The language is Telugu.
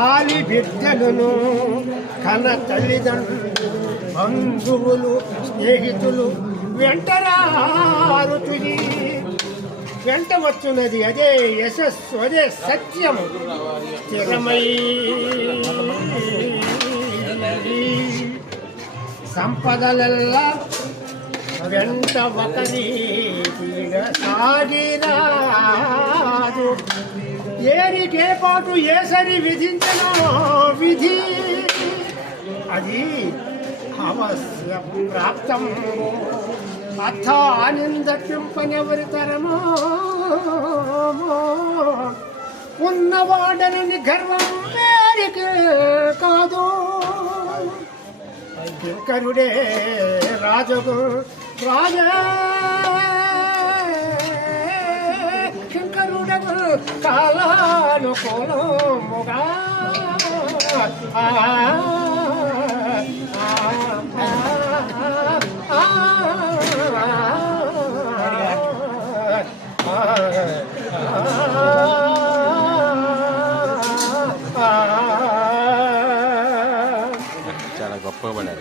ఆలి బిడ్డలను కన తల్లిదండ్రులు బంధువులు స్నేహితులు వెంటరారు తుది వెంట వచ్చున్నది అదే యశస్సు అదే సత్యం స్థిరమై సంపదలల్లా వెంట ఒకరి సాగిరాదు ఏరికే పాటు ఏసరి విధించిన విధి అది అవశ్య ప్రాప్తం అర్థ ఆనందింపనెవరి తరమో ఉన్నవాడని గర్వం మేరికి కాదు కింకరుడే రాజుకు రాజా కింకరుడకు కాలానుకూలముగా చాలా గొప్పగా పడారు.